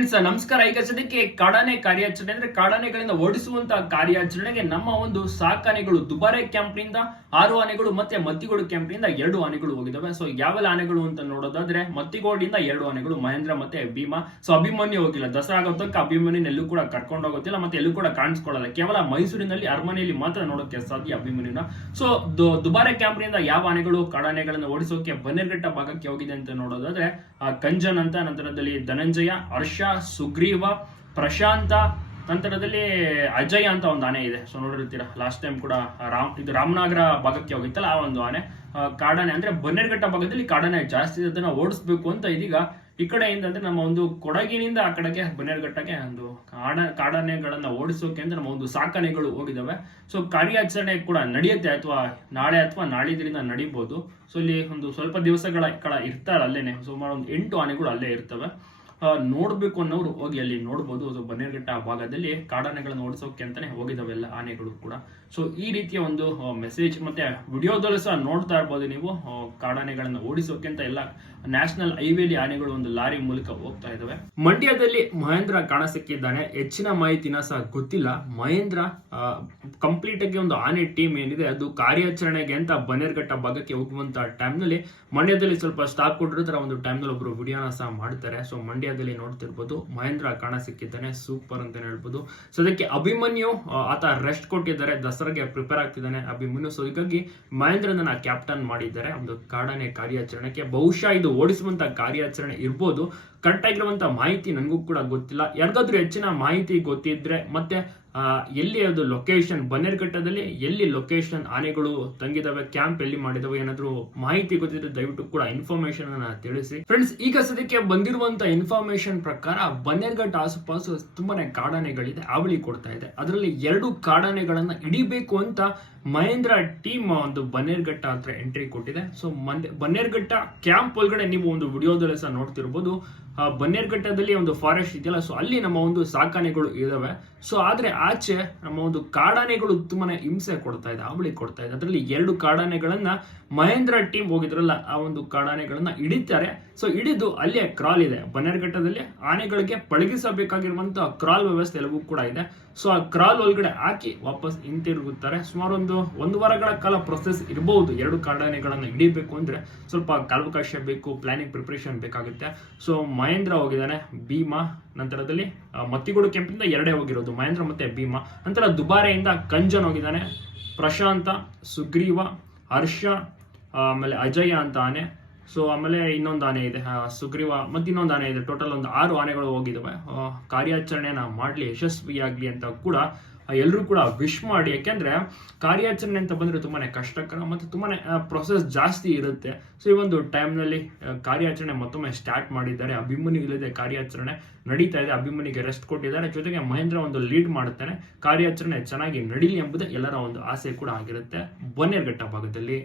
Friends ನಮಸ್ಕಾರ. ಈಗ ಸದ್ಯಕ್ಕೆ ಕಾಡಾನೆ ಕಾರ್ಯಾಚರಣೆ ಅಂದ್ರೆ ಕಾಡಾನೆಗಳಿಂದ ಓಡಿಸುವಂತಹ ಕಾರ್ಯಾಚರಣೆಗೆ ನಮ್ಮ ಒಂದು ಸಾಕಾನೆಗಳು ದುಬಾರೆ ಕ್ಯಾಂಪ್ನಿಂದ ಆರು ಆನೆಗಳು ಮತ್ತೆ ಮತ್ತಿಗೋಡು ಕ್ಯಾಂಪ್ನಿಂದ ಎರಡು ಆನೆಗಳು ಹೋಗಿದ್ದಾವೆ. ಸೊ ಯಾವೆಲ್ಲ ಆನೆಗಳು ಅಂತ ನೋಡೋದಾದ್ರೆ ಮತ್ತಿಗೋಡಿಂದ ಎರಡು ಆನೆಗಳು ಮಹೇಂದ್ರ ಮತ್ತೆ ಭೀಮಾ. ಸೊ ಅಭಿಮನ್ಯು ಹೋಗಿಲ್ಲ. ದಸರಾ ಆಗೋದಕ್ಕೆ ಅಭಿಮನ್ಯನ ಎಲ್ಲೂ ಕೂಡ ಕರ್ಕೊಂಡು ಹೋಗೋದಿಲ್ಲ ಮತ್ತೆ ಎಲ್ಲೂ ಕೂಡ ಕಾಣಿಸ್ಕೊಳ್ಳಲ್ಲ. ಕೇವಲ ಮೈಸೂರಿನಲ್ಲಿ ಅರಮನೆಯಲ್ಲಿ ಮಾತ್ರ ನೋಡೋಕೆ ಸಾಧ್ಯ ಅಭಿಮನ್ಯುನ. ಸೊ ದುಬಾರೆ ಕ್ಯಾಂಪ್ನಿಂದ ಯಾವ ಆನೆಗಳು ಕಾಡಾನೆಗಳನ್ನು ಓಡಿಸೋಕೆ ಬನ್ನೇರ್ಘಟ್ಟ ಭಾಗಕ್ಕೆ ಹೋಗಿದೆ ಅಂತ ನೋಡೋದಾದ್ರೆ ಕಂಜನ್ ಅಂತ ನಂತರದಲ್ಲಿ ಧನಂಜಯ, ಹರ್ಷ ಸುಗ್ರೀವ, ಪ್ರಶಾಂತ, ನಂತರದಲ್ಲಿ ಅಜಯ್ ಅಂತ ಒಂದು ಆನೆ ಇದೆ. ಸೊ ನೋಡಿರ್ತೀರಾ ಲಾಸ್ಟ್ ಟೈಮ್ ಕೂಡ ರಾಮ್, ಇದು ರಾಮನಗರ ಭಾಗಕ್ಕೆ ಹೋಗಿತ್ತಲ್ಲ, ಆ ಒಂದು ಆನೆ. ಕಾಡಾನೆ ಅಂದ್ರೆ ಬನ್ನೇರ್ಘಟ್ಟ ಭಾಗದಲ್ಲಿ ಕಾಡಾನೆ ಜಾಸ್ತಿ ಅದನ್ನ ಓಡಿಸ್ಬೇಕು ಅಂತ ಇದೀಗ ಈ ಕಡೆಯಿಂದ ಅಂದ್ರೆ ನಮ್ಮ ಒಂದು ಕೊಡಗಿನಿಂದ ಆ ಕಡೆಗೆ ಬನ್ನೇರ್ಘಟ್ಟಕ್ಕೆ ಒಂದು ಕಾಡ, ಕಾಡಾನೆಗಳನ್ನ ಓಡಿಸೋಕೆ ಅಂದ್ರೆ ನಮ್ಮ ಒಂದು ಸಾಕಣೆಗಳು ಹೋಗಿದ್ದಾವೆ ಸೊ ಕಾರ್ಯಾಚರಣೆ ಕೂಡ ನಡೆಯುತ್ತೆ ಅಥವಾ ನಾಳೆ ಅಥವಾ ನಾಳಿದ್ರಿಂದ ನಡೀಬಹುದು ಸೊ ಇಲ್ಲಿ ಒಂದು ಸ್ವಲ್ಪ ದಿವಸಗಳ ಕಳ ಇರ್ತಾರೆ ಅಲ್ಲೇನೆ. ಸುಮಾರು ಒಂದು ಎಂಟು ಆನೆಗಳು ಅಲ್ಲೇ ಇರ್ತವೆ. ನೋಡ್ಬೇಕು ಅನ್ನೋರು ಹೋಗಿ ಅಲ್ಲಿ ನೋಡ್ಬೋದು. ಅದು ಬನ್ನೇರ್ಘಟ್ಟ ಭಾಗದಲ್ಲಿ ಕಾಡಾನೆಗಳನ್ನು ಓಡಿಸೋಕೆ ಅಂತಾನೆ ಹೋಗಿದಾವೆಲ್ಲ ಆನೆಗಳು ಕೂಡ. ಸೊ, ಈ ರೀತಿಯ ಒಂದು ಮೆಸೇಜ್ ಮತ್ತೆ ವಿಡಿಯೋದಲ್ಲೂ ಸಹ ನೋಡ್ತಾ ಇರ್ಬೋದು ನೀವು. ಕಾಡಾನೆಗಳನ್ನ ಓಡಿಸೋಕೆ ಅಂತ ಎಲ್ಲ ನ್ಯಾಷನಲ್ ಹೈವೇಲಿ ಆನೆಗಳು ಒಂದು ಲಾರಿ ಮೂಲಕ ಹೋಗ್ತಾ ಇದಾವೆ ಮಂಡ್ಯದಲ್ಲಿ ಮಹೇಂದ್ರ ಕಾಣಸಿಕ್ಕಿದ್ದಾನೆ. ಹೆಚ್ಚಿನ ಮಾಹಿತಿನ ಸಹ ಗೊತ್ತಿಲ್ಲ. ಮಹೇಂದ್ರ ಕಂಪ್ಲೀಟ್ ಆಗಿ ಒಂದು ಆನೆ ಟೀಮ್ ಏನಿದೆ, ಅದು ಕಾರ್ಯಾಚರಣೆಗೆ ಅಂತ ಬನ್ನೇರ್ಘಟ್ಟ ಭಾಗಕ್ಕೆ ಹೋಗುವಂತ ಟೈಮ್ನಲ್ಲಿ ಮಂಡ್ಯದಲ್ಲಿ ಸ್ವಲ್ಪ ಸ್ಟಾಪ್ ತರ ಒಂದು ಟೈಮ್ನಲ್ಲಿ ಒಬ್ರು ವಿಡಿಯೋನ ಸಹ ಮಾಡ್ತಾರೆ. ಸೊ ಮಂಡ್ಯದಲ್ಲಿ ನೋಡ್ತಿರ್ಬೋದು. ಮಹೇಂದ್ರ ಕಾಣ ಸಿಕ್ಕಿದ್ದಾನೆ, ಸೂಪರ್ ಅಂತ ಹೇಳ್ಬೋದು. ಸೊ ಅದಕ್ಕೆ ಅಭಿಮನ್ಯು ಆತ ರೆಸ್ಟ್ ಕೊಟ್ಟಿದ್ದಾರೆ. ದಸರಾಗೆ ಪ್ರಿಪೇರ್ ಆಗ್ತಿದ್ದಾನೆ ಅಭಿಮನ್ಯು. ಸೊ ಹೀಗಾಗಿ ಮಹೇಂದ್ರನ ಕ್ಯಾಪ್ಟನ್ ಮಾಡಿದ್ದಾರೆ. ಒಂದು ಕಾಡನೆ ಕಾರ್ಯಾಚರಣೆಗೆ. ಬಹುಶಃ ಇದು ಓಡಿಸುವಂತ ಕಾರ್ಯಾಚರಣೆ ಇರ್ಬೋದು. ಕರೆಕ್ಟ್ ಆಗಿರುವಂತ ಮಾಹಿತಿ ನನಗೂ ಕೂಡ ಗೊತ್ತಿಲ್ಲ. ಯಾರಿಗಾದ್ರೂ ಹೆಚ್ಚಿನ ಮಾಹಿತಿ ಗೊತ್ತಿದ್ರೆ ಮತ್ತೆ ಎಲ್ಲಿ ಅದು ಲೊಕೇಶನ್ ಬನ್ನೇರ್ಘಟ್ಟದಲ್ಲಿ ಎಲ್ಲಿ ಲೊಕೇಶನ್ ಆನೆಗಳು ತಂಗಿದಾವೆ ಕ್ಯಾಂಪ್ ಎಲ್ಲಿ ಮಾಡಿದವೆ, ಏನಾದರೂ ಮಾಹಿತಿ ಗೊತ್ತಿದ್ರೆ ದಯವಿಟ್ಟು ಕೂಡ ಇನ್ಫಾರ್ಮೇಶನ್ ಅನ್ನ ತಿಳಿಸಿ. ಫ್ರೆಂಡ್ಸ್ ಈಗ ಸದ್ಯಕ್ಕೆ ಬಂದಿರುವಂತ ಇನ್ಫಾರ್ಮೇಶನ್ ಪ್ರಕಾರ ಬನ್ನೇರ್ಘಟ್ಟ ಆಸುಪಾಸು ತುಂಬಾನೇ ಕಾಡಾನೆಗಳಿದೆ ಅವಳಿ ಕೊಡ್ತಾ ಇದೆ. ಅದರಲ್ಲಿ ಎರಡು ಕಾಡಾನೆಗಳನ್ನ ಹಿಡಿಬೇಕು ಅಂತ ಮಹೇಂದ್ರ ಟೀಮ್ ಒಂದು ಬನ್ನೇರ್ಘಟ್ಟ ಹತ್ರ ಎಂಟ್ರಿ ಕೊಟ್ಟಿದೆ. ಸೊ ಬನ್ನೇರ್ಘಟ್ಟ ಕ್ಯಾಂಪ್ ಒಳಗಡೆ ನೀವು ಒಂದು ವಿಡಿಯೋದಲ್ಲಿ ಸಹ ನೋಡ್ತಿರ್ಬೋದು. ಬನ್ನೇರ್ಘಟ್ಟದಲ್ಲಿ ಒಂದು ಫಾರೆಸ್ಟ್ ಇದೆಯಲ್ಲ ಸೊ ಅಲ್ಲಿ ನಮ್ಮ ಒಂದು ಸಾಕಾನೆಗಳು ಇದಾವೆ. ಸೊ ಆದ್ರೆ ಆಚೆ ನಮ್ಮ ಒಂದು ಕಾಡಾನೆಗಳು ತುಂಬಾನೇ ಹಿಂಸೆ ಕೊಡ್ತಾ ಇದೆ ಅವಳಿ ಕೊಡ್ತಾ ಇದೆ. ಅದರಲ್ಲಿ ಎರಡು ಕಾಡಾನೆಗಳನ್ನ ಮಹೇಂದ್ರ ಟೀಮ್ ಹೋಗಿದ್ರಲ್ಲ, ಆ ಒಂದು ಕಾಡಾನೆಗಳನ್ನ ಹಿಡಿತಾರೆ. ಸೊ ಹಿಡಿದು ಅಲ್ಲೇ ಕ್ರಾಲ್ ಇದೆ. ಬನ್ನೇರ್ಘಟ್ಟದಲ್ಲಿ ಆನೆಗಳಿಗೆ ಪಳಗಿಸಬೇಕಾಗಿರುವಂತಹ ಕ್ರಾಲ್ ವ್ಯವಸ್ಥೆ ಎಲ್ಲವೂ ಕೂಡ ಇದೆ. ಸೊ ಆ ಕ್ರಾಲ್ ಒಳಗಡೆ ಹಾಕಿ ವಾಪಸ್ ಹಿಂತಿರುಗುತ್ತಾರೆ. ಸುಮಾರು ಒಂದು ಒಂದು ವಾರಗಳ ಕಾಲ ಪ್ರೊಸೆಸ್ ಇರಬಹುದು ಎರಡು ಕಾಡಾನೆಗಳನ್ನ ಹಿಡಿಬೇಕು ಅಂದ್ರೆ ಸ್ವಲ್ಪ ಕಾಲಾವಕಾಶ ಬೇಕು ಪ್ಲಾನಿಂಗ್ ಪ್ರಿಪರೇಷನ್ ಬೇಕಾಗುತ್ತೆ. ಸೊ ಮಹೇಂದ್ರ ಹೋಗಿದ್ದಾನೆ, ಭೀಮಾ ನಂತರದಲ್ಲಿ ಮತ್ತಿಗೂಡು ಕೆಂಪಿಂದ ಎರಡೇ ಹೋಗಿರೋದು, ಮಹೇಂದ್ರ ಮತ್ತೆ ಭೀಮಾ. ನಂತರ ದುಬಾರೆಯಿಂದ ಕಂಜನ್ ಹೋಗಿದ್ದಾನೆ, ಪ್ರಶಾಂತ, ಸುಗ್ರೀವ, ಹರ್ಷ ಆಮೇಲೆ ಅಜಯ ಅಂತ ಆನೆ. ಸೊ ಆಮೇಲೆ ಇನ್ನೊಂದು ಆನೆ ಇದೆ ಸುಗ್ರೀವ ಮತ್ತೆ ಇನ್ನೊಂದು ಆನೆ ಇದೆ. ಟೋಟಲ್ ಒಂದು ಆರು ಆನೆಗಳು ಹೋಗಿದ್ದಾವೆ. ಕಾರ್ಯಾಚರಣೆಯನ್ನು ಮಾಡಲಿ, ಯಶಸ್ವಿಯಾಗಲಿ ಅಂತ ಕೂಡ ಎಲ್ಲರೂ ಕೂಡ ವಿಶ್ ಮಾಡಿ. ಯಾಕೆಂದ್ರೆ ಕಾರ್ಯಾಚರಣೆ ಅಂತ ಬಂದ್ರೆ ತುಂಬಾನೇ ಕಷ್ಟಕರ ಮತ್ತೆ ತುಂಬಾನೇ ಪ್ರೊಸೆಸ್ ಜಾಸ್ತಿ ಇರುತ್ತೆ. ಸೊ ಈ ಒಂದು ಟೈಮ್ನಲ್ಲಿ ಕಾರ್ಯಾಚರಣೆ ಮತ್ತೊಮ್ಮೆ ಸ್ಟಾರ್ಟ್ ಮಾಡಿದ್ದಾರೆ. ಅಭಿಮನ್ಯು ಇಲ್ಲದೆ ಕಾರ್ಯಾಚರಣೆ ನಡೀತಾ ಇದೆ. ಅಭಿಮನಿಗೆ ರೆಸ್ಟ್ ಕೊಟ್ಟಿದ್ದಾರೆ. ಜೊತೆಗೆ ಮಹೇಂದ್ರ ಒಂದು ಲೀಡ್ ಮಾಡುತ್ತಾನೆ ಕಾರ್ಯಾಚರಣೆ ಚೆನ್ನಾಗಿ ನಡೀಲಿ ಎಂಬುದೇ ಎಲ್ಲರ ಒಂದು ಆಸೆ ಕೂಡ ಆಗಿರುತ್ತೆ. ಬನ್ನೇರ್ಘಟ್ಟ ಭಾಗದಲ್ಲಿ.